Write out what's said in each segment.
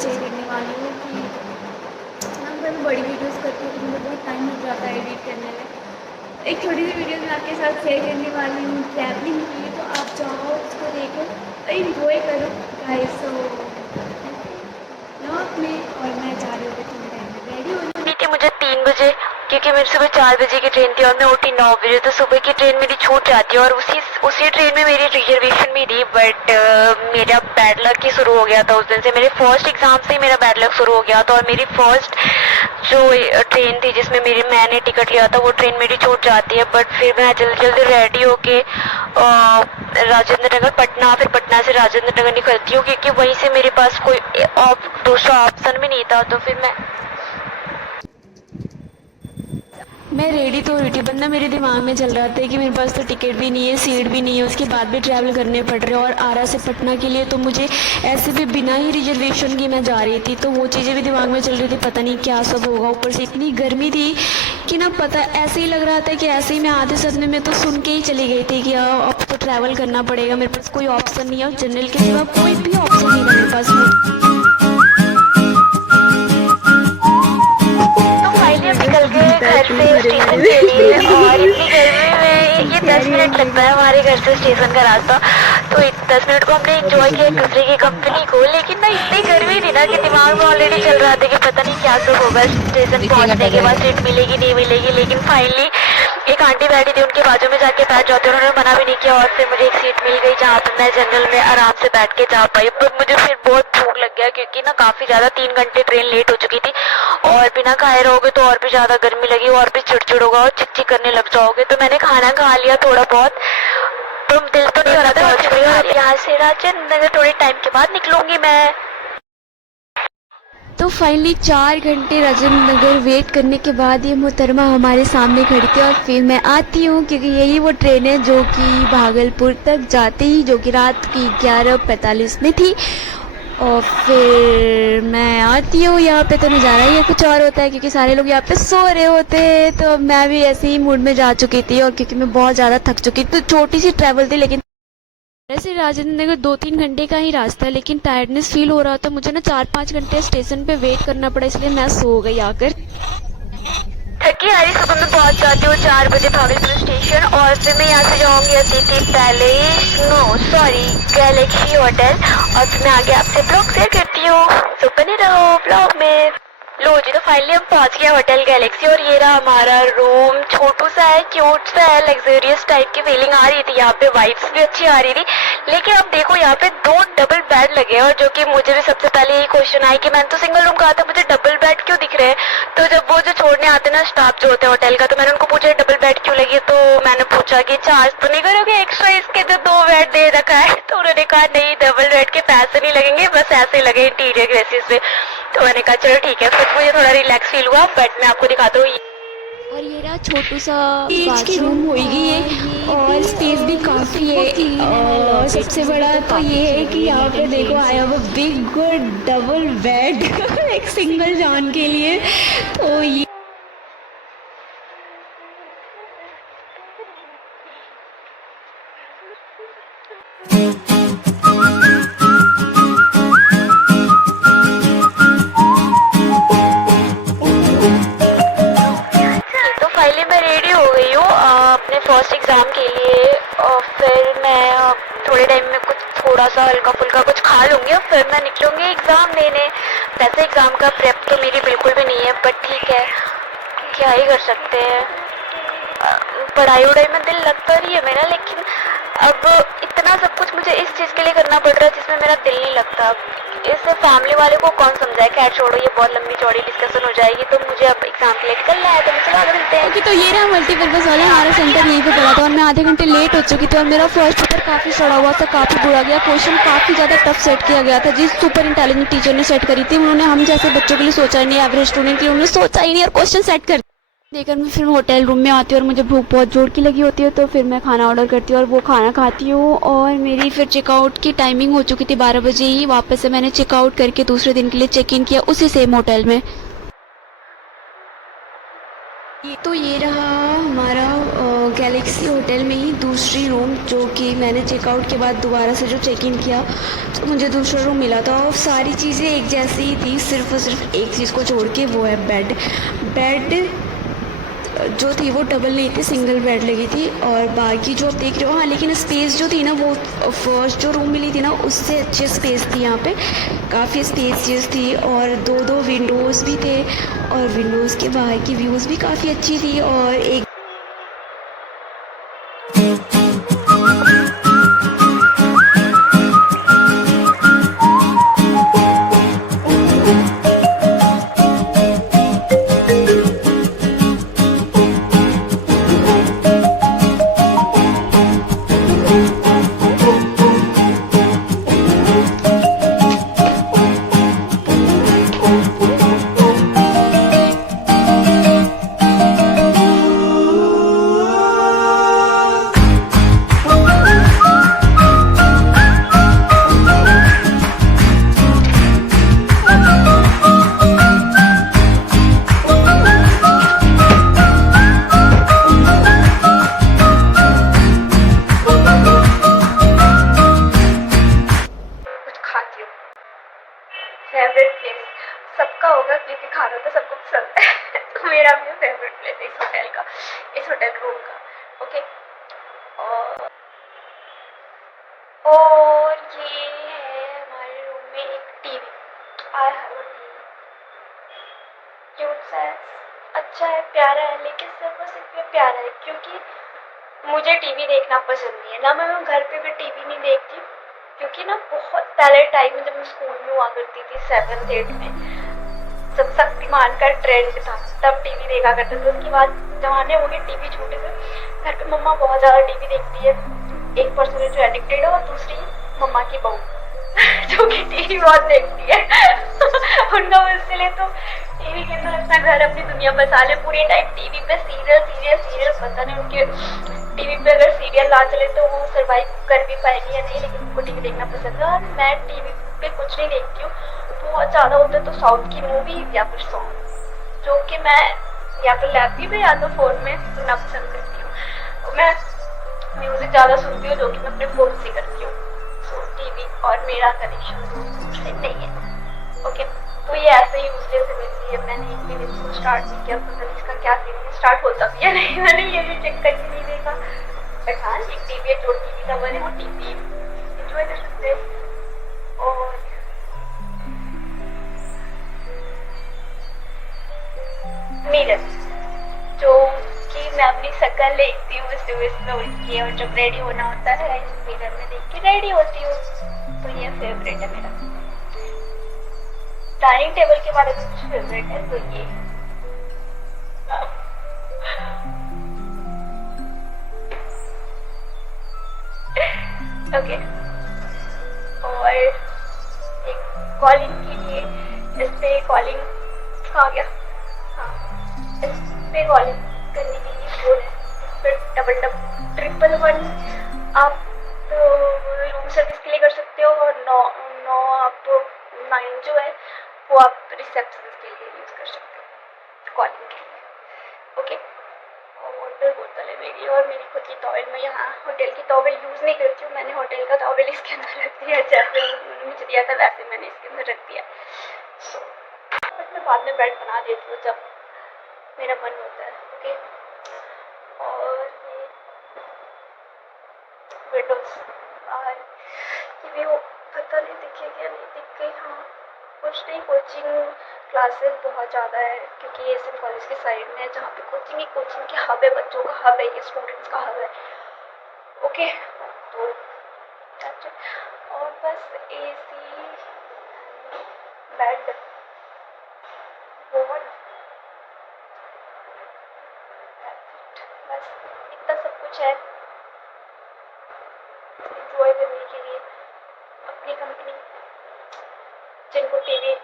Share करने वाली हूँ कि मैं कभी बड़ी वीडियोस करती हूँ तो मुझे बहुत टाइम लग जाता है एडिट करने में। एक छोटी सी वीडियो मैं आपके साथ शेयर करने वाली हूँ ट्रैवलिंग की, तो आप जाओ उसको देखो और इन्जॉय करो गाइस। सो ब्लॉग में और मैं जा रही हूँ थोड़ी टाइम में रेडी हो थी मुझे 3 बजे, क्योंकि मेरी सुबह 4 बजे की ट्रेन थी और मैं उठी 9 बजे। तो सुबह की ट्रेन मेरी छूट जाती है और उसी ट्रेन में मेरी रिजर्वेशन भी थी। बट मेरा बैड लक ही शुरू हो गया था उस दिन से। मेरे फर्स्ट एग्जाम से ही मेरा बैड लक शुरू हो गया था और मेरी फर्स्ट जो ट्रेन थी जिसमें मैंने टिकट लिया था वो ट्रेन मेरी छूट जाती है। बट फिर मैं जल्दी जल्दी रेडी होके राजेंद्र नगर पटना, फिर पटना से राजेंद्र नगर निकलती हूँ, क्योंकि वहीं से मेरे पास कोई दूसरा ऑप्शन भी नहीं था। तो फिर मैं रेडी तो हुई थी, बंदा मेरे दिमाग में चल रहा था कि मेरे पास तो टिकट भी नहीं है, सीट भी नहीं है, उसके बाद भी ट्रैवल करने पड़ रहे और आरा से पटना के लिए तो मुझे ऐसे भी बिना ही रिजर्वेशन की मैं जा रही थी। तो वो चीज़ें भी दिमाग में चल रही थी, पता नहीं क्या सब होगा। ऊपर से इतनी गर्मी थी कि ना पता, ऐसे ही लग रहा था कि ऐसे ही मैं आधे सदमे में तो सुन के ही चली गई थी कि अब तो ट्रैवल करना पड़ेगा, मेरे पास कोई ऑप्शन नहीं है और जनरल के सिवा कोई भी ऑप्शन नहीं था मेरे पास। फाइनली निकल गए घर से स्टेशन के लिए और इतनी गर्मी में ये 10 मिनट लगता है हमारे घर से स्टेशन का रास्ता। तो 10 मिनट को हमने एंजॉय किया एक दूसरे की कंपनी को। लेकिन ना इतनी गर्मी थी ना कि दिमाग में ऑलरेडी चल रहा था कि पता नहीं क्या सब होगा, स्टेशन पहुंचने के बाद सीट मिलेगी नहीं मिलेगी। लेकिन फाइनली एक आंटी बैठी थी, उनके बाजू में जाके बैठ जाते, उन्होंने मना भी नहीं किया और फिर मुझे एक सीट मिल गई जहाँ पे मैं जनरल में आराम से बैठ के जा पाई। पर मुझे फिर बहुत भूख लग गया क्योंकि ना काफी ज्यादा 3 घंटे ट्रेन लेट हो चुकी थी और बिना खाए रहोगे तो और भी ज्यादा गर्मी लगी और भी चिड़चिड़ होगा और चिकचिक करने लग जाओगे। तो मैंने खाना खा लिया थोड़ा बहुत, तो दिल तो नहीं हो रहा था पहुंच गई और यहाँ से राजेंद्र नगर थोड़े टाइम के बाद निकलूंगी मैं। तो फाइनली 4 घंटे राजेंद्र नगर वेट करने के बाद ये मोहतरमा हमारे सामने खड़ी थी और फिर मैं आती हूँ, क्योंकि यही वो ट्रेन है जो कि भागलपुर तक जाती ही, जो कि रात की 11:45 में थी। और फिर मैं आती हूँ यहाँ पे तो नज़ारा ही कुछ और होता है, क्योंकि सारे लोग यहाँ पे सो रहे होते हैं। तो मैं भी ऐसे ही मूड में जा चुकी थी और क्योंकि मैं बहुत ज़्यादा थक चुकी थी, तो छोटी सी ट्रैवल थी लेकिन वैसे राजेंद्र नगर 2-3 घंटे का ही रास्ता है, लेकिन टायर्डनेस फील हो रहा था मुझे ना। 4-5 घंटे स्टेशन पे वेट करना पड़ा, इसलिए मैं सो गई आकर। थकी हारी सुबह मैं पहुंच जाती हूँ 4 बजे भागलपुर स्टेशन और फिर मैं यहाँ से जाऊंगी Atithi palace, no sorry galaxy hotel, और फिर मैं आगे आपसे ब्लॉग शेयर करती हूँ। तो बने रहो ब्लॉग में। लो जी, तो फाइनली हम पहुंच गया होटल गैलेक्सी और ये रहा हमारा रूम। छोटू सा है, क्यूट सा है, लग्जरियस टाइप की फीलिंग आ रही थी यहाँ पे, वाइब्स भी अच्छी आ रही थी। लेकिन अब देखो यहाँ पे 2 डबल बेड लगे हैं और जो कि मुझे भी सबसे पहले यही क्वेश्चन आया कि मैंने तो सिंगल रूम कहा था, मुझे डबल बेड क्यों दिख रहे हैं। तो जब वो जो छोड़ने आते ना स्टाफ जो होते हैं होटल का, तो मैंने उनको पूछा डबल बेड क्यों लगी, तो मैंने पूछा कि चार्ज तो नहीं करोगे एक्स्ट्रा, इसके तो 2 बेड दे रखा है। तो उन्होंने कहा नहीं, डबल बेड के पैसे नहीं लगेंगे, बस ऐसे लगे इंटीरियर बेसिस पे। तो मैंने कहा चलो ठीक है। फिर मुझे थोड़ा रिलैक्स फील हुआ, बट मैं आपको दिखाता हूँ। और ये रहा छोटू सा बाथरूम होगी ये, और स्पेस भी काफ़ी है। और सबसे बड़ा तो ये है कि यहाँ पे देखो आया वो बिग गुड डबल बेड एक सिंगल जान के लिए। तो ये तो फाइनली मैं रेडी हो गई हूँ अपने फर्स्ट एग्ज़ाम के लिए। और फिर मैं थोड़े टाइम में कुछ थोड़ा सा हल्का फुल्का कुछ खा लूँगी और फिर मैं निकलूँगी एग्ज़ाम देने। वैसे एग्ज़ाम का प्रेप तो मेरी बिल्कुल भी नहीं है, बट ठीक है, क्या ही कर सकते हैं। पढ़ाई वढ़ाई में दिल लगता नहीं है मेरा, लेकिन अब इतना सब कुछ मुझे इस चीज़ के लिए करना पड़ रहा है जिसमें मेरा दिल नहीं लगता। इससे फैमिली वाले को कौन समझाए, खैर छोड़ो, ये बहुत लंबी चौड़ी डिस्कशन हो जाएगी। तो मुझे अब एग्जाम के लिए निकलना है, तो चलो आगे मिलते हैं। तो ये रहा मल्टीपर्पज वाला हमारा सेंटर, यहीं पे पड़ा था और मैं आधे घंटे लेट हो चुकी थी और मेरा फर्स्ट पेपर काफ़ी सड़ा हुआ था, काफ़ी बुरा गया। क्वेश्चन काफ़ी ज़्यादा टफ सेट किया गया था। जिस सुपर इंटेलिजेंट टीचर ने सेट करी थी, उन्होंने हम जैसे बच्चों के लिए सोचा ही नहीं, एवरेज स्टूडेंट के लिए उन्होंने सोचा ही नहीं और क्वेश्चन सेट कर देकर मैं फिर होटल रूम में आती हूँ और मुझे भूख बहुत जोर की लगी होती है। तो फिर मैं खाना ऑर्डर करती हूँ और वो खाना खाती हूँ और मेरी फिर चेकआउट की टाइमिंग हो चुकी थी 12 बजे ही। वापस से मैंने चेकआउट करके दूसरे दिन के लिए चेक इन किया उसी सेम होटल में। तो ये रहा हमारा गैलेक्सी होटल में ही दूसरी रूम, जो कि मैंने चेकआउट के बाद दोबारा से जो चेक इन किया तो मुझे दूसरा रूम मिला था और सारी चीज़ें एक जैसी ही थी, सिर्फ और सिर्फ एक चीज़ को छोड़ के, वो है बेड। बेड जो थी वो डबल नहीं थी, सिंगल बेड लगी थी। और बाकी जो आप देख रहे हो, हाँ लेकिन स्पेस जो थी ना वो फर्स्ट जो रूम मिली थी ना उससे अच्छी स्पेस थी। यहाँ पे काफ़ी स्पेसियस थी और दो विंडोज़ भी थे और विंडोज़ के बाहर की व्यूज़ भी काफ़ी अच्छी थी। और एक फेवरेट प्लेस सबका होगा क्योंकि खाना तो सबको पसंद है। तो मेरा भी फेवरेट प्लेस है इस होटल का, इस होटल रूम का। ओके, और ये है हमारे रूम में एक TV. I have a TV, cute सा है, अच्छा है, प्यारा है, लेकिन सिर्फ और सिर्फ ये प्यारा है क्योंकि मुझे टीवी देखना पसंद नहीं है ना। मैं घर पे भी टीवी नहीं देखती क्योंकि ना बहुत पहले टाइम में जब मैं स्कूल में हुआ करती थी 7th 8th में, जब शक्तिमान का ट्रेंड था तब टीवी देखा करते थे। उसके बाद जमाने हो गए टीवी छोटे से। घर पे मम्मा बहुत ज़्यादा टीवी देखती है, एक पर्सन जो एडिक्टेड है और दूसरी मम्मा की बहू जो कि टीवी बहुत देखती है। उनका इसलिए तो टीवी के अंदर अपना घर अपनी दुनिया बसा ले, पूरी टाइम टीवी पे सीरियल सीरियल सीरियल। पता नहीं उनके टीवी पे अगर सीरियल ना चले तो वो सर्वाइव कर भी पाएगी या नहीं, लेकिन उनको टीवी देखना पसंद है। और मैं टीवी पे कुछ नहीं देखती हूँ, बहुत ज़्यादा होता है तो साउथ की मूवी या फिर सॉन्ग, जो कि मैं या फिर लैपटॉप में या तो फ़ोन में सुनना पसंद करती हूँ। मैं म्यूज़िक ज़्यादा सुनती हूँ जो कि मैं अपने फ़ोन से करती हूँ। सो टीवी और मेरा कनेक्शन नहीं है। ओके, तो ये ऐसे ही यूजलेस है मेरे लिए। मैंने एक भी इसको स्टार्ट नहीं किया, पता नहीं इसका क्या सीरीज स्टार्ट होता भी है नहीं, मैंने ये भी चेक करके नहीं देखा। बट हाँ, एक टीवी है, जो टीवी था मैंने वो टीवी इंजॉय कर सकते हैं। और मिरर, जो कि मैं अपनी शक्ल देखती हूँ सुबह में उठ के, और जब रेडी होना होता है इस मिरर में देख के रेडी होती हूँ। तो ये फेवरेट है मेरा। डाइनिंग टेबल के बारे में कुछ फेवरेट है तो ये ओके। और एक कॉलिंग के लिए, इस पे कॉलिंग आ गया, हाँ इस पे कॉलिंग करने के लिए फोन है, इस पे डबल डब ट्रिपल 1 आप रूम सर्विस के लिए कर सकते हो, और 9 आप 9 जो है वो आप रिसेप्शन के लिए यूज़ कर सकते हो कॉलिंग के लिए। ओके, और वाटर बोतल है मेरी, और मेरी खुद की टॉवेल। मैं यहाँ होटल की टॉवेल यूज़ नहीं करती हूँ, मैंने होटल का टॉवेल इसके अंदर रख दिया, जैसे उन्होंने मुझे दिया था वैसे मैंने इसके अंदर रख दिया। सो बट मैं बाद में बेड बना देती हूँ जब मेरा मन होता है। ओके, और ये विंडोज बाहर की व्यू, पता नहीं दिखेगी या नहीं दिख गई, हाँ कुछ नहीं। कोचिंग क्लासेस बहुत ज़्यादा है क्योंकि ये एसएम कॉलेज के साइड में है, जहाँ पे कोचिंग की हब है, बच्चों का हब है, ये स्टूडेंट्स का हब है। ओके, तो और बस एसी, बेड, वॉल, बस इतना सब कुछ है एंजॉय करने के लिए। अपनी कंपनी, जिनको टीवी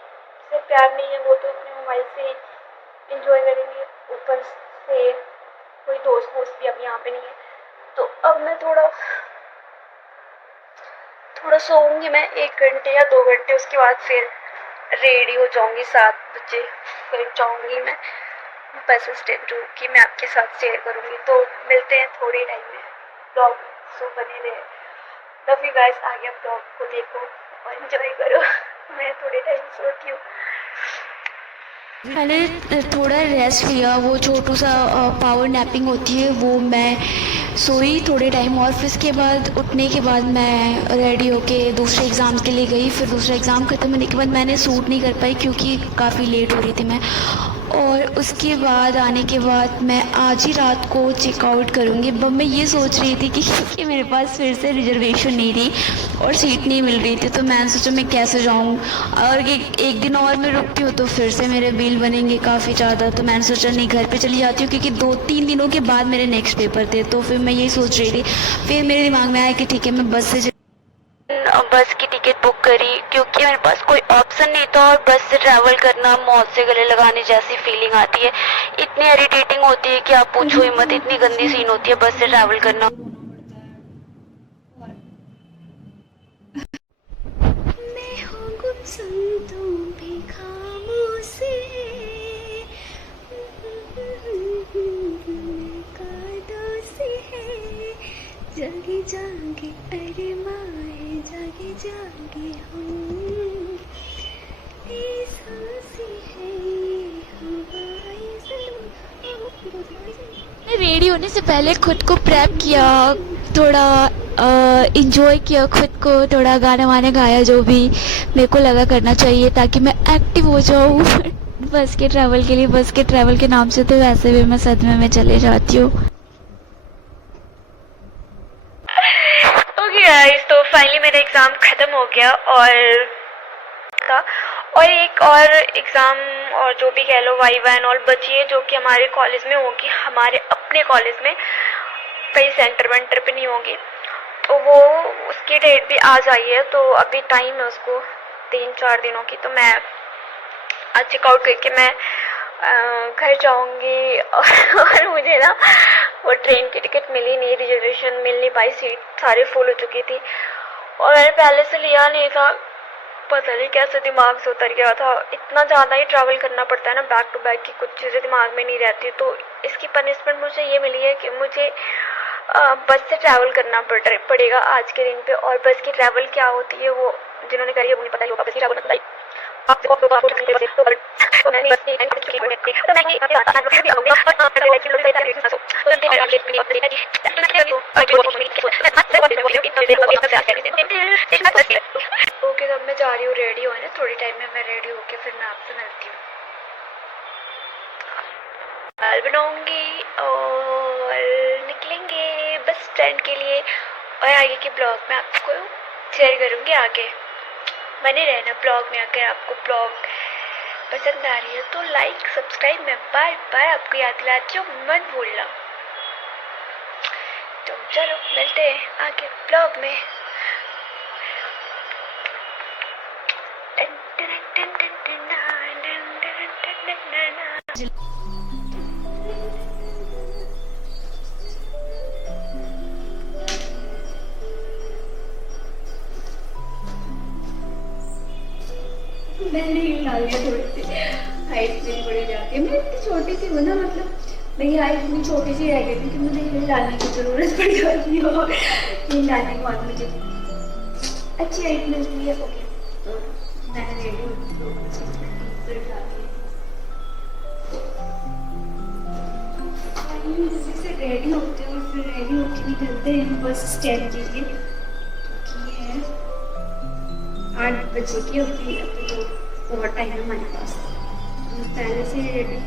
से प्यार नहीं है वो तो अपने मोबाइल से एंजॉय करेंगे। ऊपर से कोई दोस्त भी अब यहाँ पे नहीं है, तो अब मैं थोड़ा सोऊंगी मैं 1 घंटे या 2 घंटे, उसके बाद फिर रेडी हो जाऊंगी 7 बजे, फिर जाऊंगी मैं बस स्टैंड जो कि मैं आपके साथ शेयर करूँगी। तो मिलते हैं थोड़े टाइम में ब्लॉग, सो बने रहे। लव यू गाइस, आगे ब्लॉग को देखो और एंजॉय करो। मैं थोड़े टाइम सोती हूँ। मैंने थोड़ा रेस्ट लिया, वो छोटू सा पावर नैपिंग होती है वो मैं सोई थोड़े टाइम, और फिर इसके बाद उठने के बाद मैं रेडी होके दूसरे एग्ज़ाम के लिए गई। फिर दूसरा एग्ज़ाम ख़त्म होने के बाद मैंने सूट नहीं कर पाई क्योंकि काफ़ी लेट हो रही थी मैं, और उसके बाद आने के बाद मैं आज ही रात को चेकआउट करूँगी। अब मैं ये सोच रही थी कि मेरे पास फिर से रिजर्वेशन नहीं थी और सीट नहीं मिल रही थी, तो मैंने सोचा मैं कैसे जाऊँ, और एक दिन और मैं रुकती हूँ तो फिर से मेरे बिल बनेंगे काफ़ी ज़्यादा। तो मैंने सोचा नहीं, घर पे चली जाती हूँ, क्योंकि 2-3 दिनों के बाद मेरे नेक्स्ट पेपर थे। तो फिर मैं यही सोच रही थी, फिर मेरे दिमाग में आया कि ठीक है मैं बस की टिकट बुक करी, क्योंकि मेरे पास कोई ऑप्शन नहीं था, और बस से ट्रैवल करना मौत से गले लगाने जैसी फीलिंग आती है। इतनी इरिटेटिंग होती है कि आप पूछो ही मत, इतनी गंदी सीन होती है बस से ट्रैवल करना। मैं हूँ गुमसुम तुम भी खामोश है, कादों से है, जागे जागे अरे माए जागे जागे हम, ये सांसें हैं हवाएं रेडी होने से पहले खुद को प्रेप किया, थोड़ा इंजॉय किया खुद को, थोड़ा गाना वाना गाया जो भी मेरे को लगा करना चाहिए ताकि मैं एक्टिव हो जाऊँ बस के ट्रैवल के लिए। बस के ट्रैवल के नाम से तो वैसे भी मैं सदमे में चले जाती हूँ। ओके गाइस, तो फाइनली मेरा एग्ज़ाम ख़त्म हो गया, और एक और एग्ज़ाम और जो भी कह लो वाइवा एंड ऑल बची है, जो कि हमारे कॉलेज में होगी, हमारे अपने कॉलेज में, कहीं सेंटर वेंटर पे नहीं होगी। तो वो उसकी डेट भी आ जाई है, तो अभी टाइम है उसको 3-4 दिनों की। तो मैं आज चेकआउट करके मैं घर जाऊंगी और मुझे ना वो ट्रेन की टिकट मिली नहीं, रिजर्वेशन मिल नहीं पाई, सीट सारी फुल हो चुकी थी और मैंने पहले से लिया नहीं था। पता नहीं कैसे दिमाग से उतर गया था। इतना ज़्यादा ही ट्रैवल करना पड़ता है ना बैक टू बैक, की कुछ चीज़ें दिमाग में नहीं रहती। तो इसकी पनिशमेंट मुझे ये मिली है कि मुझे बस से ट्रैवल करना पड़ेगा आज के दिन पे। और बस की ट्रैवल क्या होती है वो जिन्होंने करी है उन्हें पता ही होगा। बस की ट्रैवल बताइए ओके, तब मैं जा रही हूँ रेडी होने। थोड़ी टाइम में मैं रेडी होके फिर मैं आपसे मिलती हूँ। दाल बनाऊंगी और निकलेंगे बस स्टैंड के लिए, और आगे के ब्लॉग में आपको शेयर करूँगी। आगे बने रहना ब्लॉग में। अगर आपको ब्लॉग पसंद आ रही है तो लाइक सब्सक्राइब मैं बार बार आपको याद दिलाती हूँ, मत भूलना। तो चलो मिलते हैं आगे ब्लॉग में। मैंने हील डाल दिया, थोड़ी सी हाइट मेरी बढ़ी जाती है। मैं इतनी छोटी सी हूँ ना, मतलब मेरी हाइट इतनी छोटी सी रह गई थी कि मुझे हील डालने की ज़रूरत पड़ जाती है। और हील डालने के बाद मुझे अच्छी हाइट मिलती है। ओके, तो मैंने रेडी होती से रेडी होते हैं और फिर रेडी होके निकलते हैं बस स्टैंड के लिए। क्योंकि ये 8 बजे की अभी तो बहुत टाइम है हमारे पास। पहले से रेडी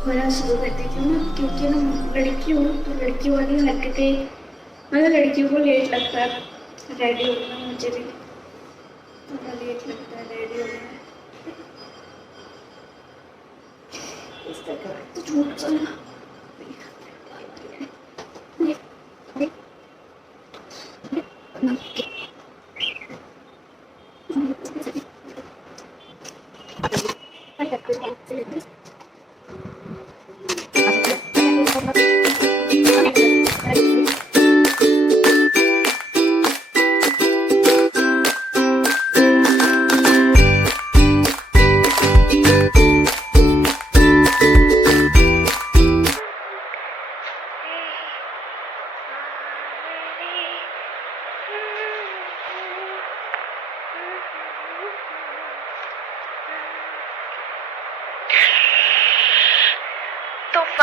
होना शुरू कर देती हूँ ना, क्योंकि ना लड़की हूँ तो लड़कियों वाली हरकतें, मतलब लड़कियों को लेट लगता है रेडी होना। मुझे भी थोड़ा लेट लगता है रेडी होने में। इस तरह तो झूठ चलना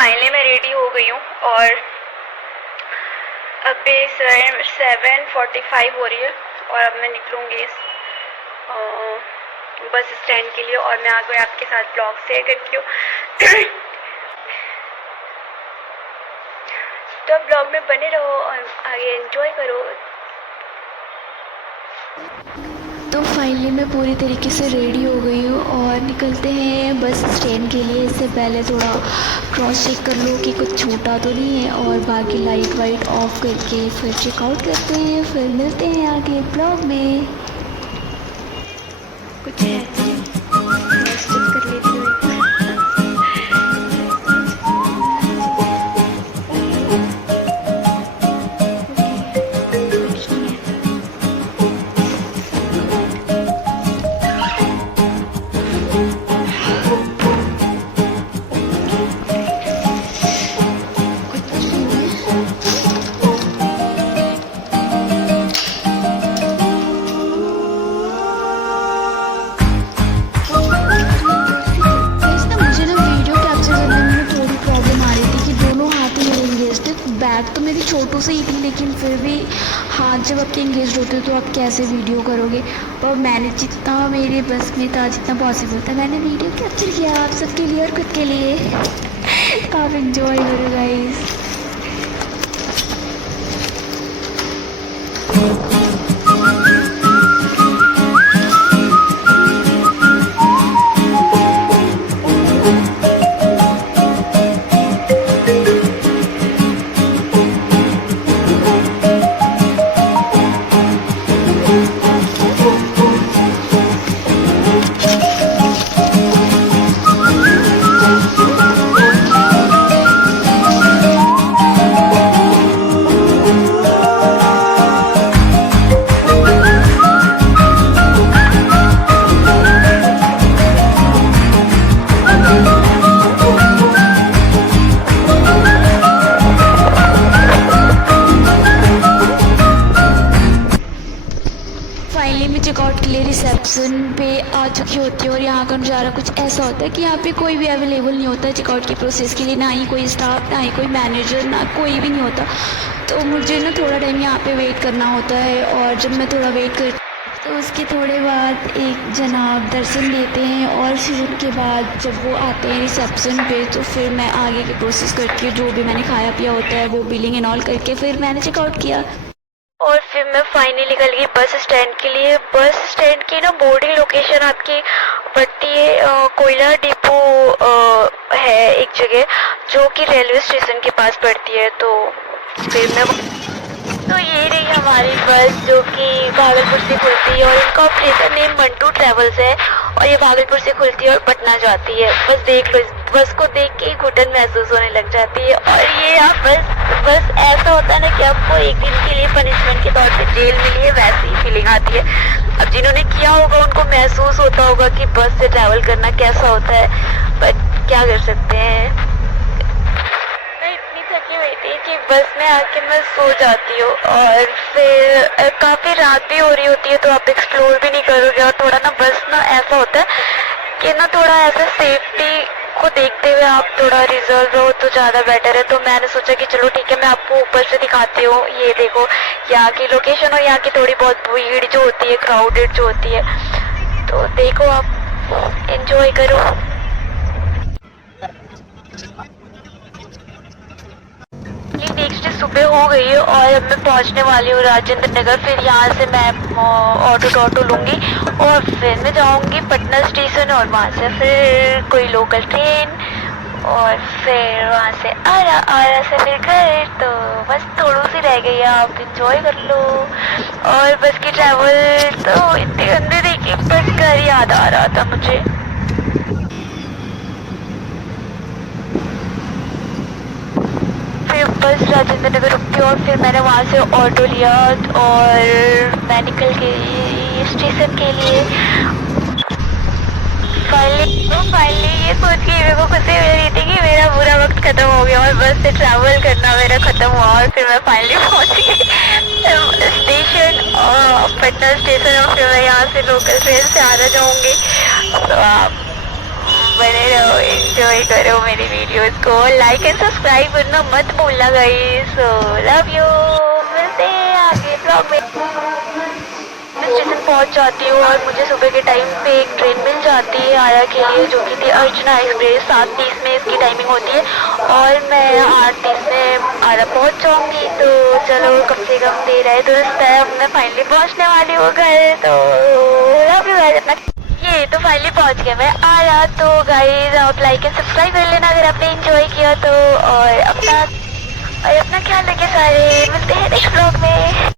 फाइनली मैं रेडी हो गई हूँ और अभी 7:45 हो रही है और अब मैं निकलूँगी बस स्टैंड के लिए और मैं आगे आपके साथ ब्लॉग शेयर करती हूँ। तो ब्लॉग में बने रहो और आगे एंजॉय करो। तो फाइनली मैं पूरी तरीके से रेडी हो गई हूँ और निकलते हैं बस स्टैंड के लिए। इससे पहले थोड़ा क्रॉस चेक कर लो कि कुछ छूटा तो नहीं है और बाकी लाइट वाइट ऑफ करके फिर चेकआउट करते हैं। फिर मिलते हैं आगे ब्लॉग में। कुछ कहते हैं कर लेती हूँ। बैग तो मेरी छोटू से ही थी, लेकिन फिर भी हाथ जब आपके एंगेज होते हो तो आप कैसे वीडियो करोगे। पर मैंने जितना मेरे बस में था, जितना पॉसिबल था, मैंने वीडियो कैप्चर किया आप सबके लिए और खुद के लिए। आप एंजॉय करो गाइस। चेकआउट के लिए रिसेप्शन पे आ चुकी होती है और यहाँ का नज़ारा कुछ ऐसा होता है कि यहाँ पे कोई भी अवेलेबल नहीं होता चेकआउट के प्रोसेस के लिए। ना ही कोई स्टाफ, ना ही कोई मैनेजर, ना कोई भी नहीं होता। तो मुझे ना थोड़ा टाइम यहाँ पे वेट करना होता है और जब मैं थोड़ा वेट कर तो उसके थोड़े बाद एक जनाब दर्शन देते हैं और फिर उनके बाद जब वो आते हैं रिसेप्शन पे तो फिर मैं आगे की प्रोसेस करती हूँ। जो भी मैंने खाया पिया होता है वो बिलिंग एंड ऑल करके फिर मैंने चेकआउट किया और फिर मैं फाइनली निकल गई बस स्टैंड के लिए। बस स्टैंड की ना बोर्डिंग लोकेशन आपकी पड़ती है कोयला डिपो है एक जगह जो कि रेलवे स्टेशन के पास पड़ती है। तो फिर मैं तो ये रही हमारी बस जो कि भागलपुर से खुलती है और इनका ऑपरेटर नेम मंटू ट्रेवल्स है और ये भागलपुर से खुलती है और पटना जाती है। बस देख लो, इस बस को देख के ही घुटन महसूस होने लग जाती है। और ये आप बस ऐसा होता है ना कि आपको एक दिन के लिए पनिशमेंट के तौर पे जेल मिली है, वैसी ही फीलिंग आती है। अब जिन्होंने किया होगा उनको महसूस होता होगा कि बस से ट्रैवल करना कैसा होता है, बट क्या कर सकते हैं। थकी हुई थी कि बस में आके मैं सो जाती हूँ और फिर काफ़ी रात भी हो रही होती है तो आप एक्सप्लोर भी नहीं करोगे। और थोड़ा ना बस ना ऐसा होता है कि ना थोड़ा ऐसा सेफ्टी को देखते हुए आप थोड़ा रिजर्व रहो तो ज़्यादा बेटर है। तो मैंने सोचा कि चलो ठीक है, मैं आपको ऊपर से दिखाती हूँ। ये देखो यहाँ की लोकेशन और यहाँ की थोड़ी बहुत भीड़ जो होती है, क्राउडेड जो होती है, तो देखो आप एंजॉय करो। नेक्स्ट डे सुबह हो गई है और अब मैं पहुंचने वाली हूँ राजेंद्र नगर। फिर यहाँ से मैं ऑटो लूँगी और फिर मैं जाऊँगी पटना स्टेशन और वहाँ से फिर कोई लोकल ट्रेन और फिर वहाँ से आरा से फिर घर। तो बस थोड़ी सी रह गई है, आप इंजॉय कर लो। और बस की ट्रैवल तो इतनी गंदी थी कि बस घर याद आ रहा था मुझे। बस राजेंद्र नगर रुकी और फिर मैंने वहाँ से ऑटो लिया और मैं निकल गई स्टेशन के लिए। फाइनली ये सोच के मेरे को खुशी हो रही थी कि मेरा बुरा वक्त खत्म हो गया और बस से ट्रैवल करना मेरा खत्म हुआ। और फिर मैं फाइनली पहुँच गई स्टेशन पटना स्टेशन और फिर मैं यहाँ से लोकल ट्रेन से आना जाऊँगी। तो आप बने रहो, एंजॉय करो मेरी वीडियोस को, लाइक एंड सब्सक्राइब करना मत भूलना गाइस। लव यू, मिलते हैं आगे ब्लॉग में। मैं स्टेशन पहुंच जाती हूँ और मुझे सुबह के टाइम पे एक ट्रेन मिल जाती है आरा के लिए, जो कि थी अर्चना एक्सप्रेस। 7:30 में इसकी टाइमिंग होती है और मैं 8:30 में आरा पहुंच जाऊंगी। तो चलो, कम से कम देर है तो इस टाइम मैं फाइनली पहुंचने वाली हूँ घर। तो लव यू गाइस। अपना ये तो फाइनली पहुंच गया मैं आरा। तो गाइस आप लाइक एंड सब्सक्राइब कर लेना अगर आपने एंजॉय किया तो, और अपना ख्याल रखिए सारे। मिलते हैं नेक्स्ट ब्लॉग में।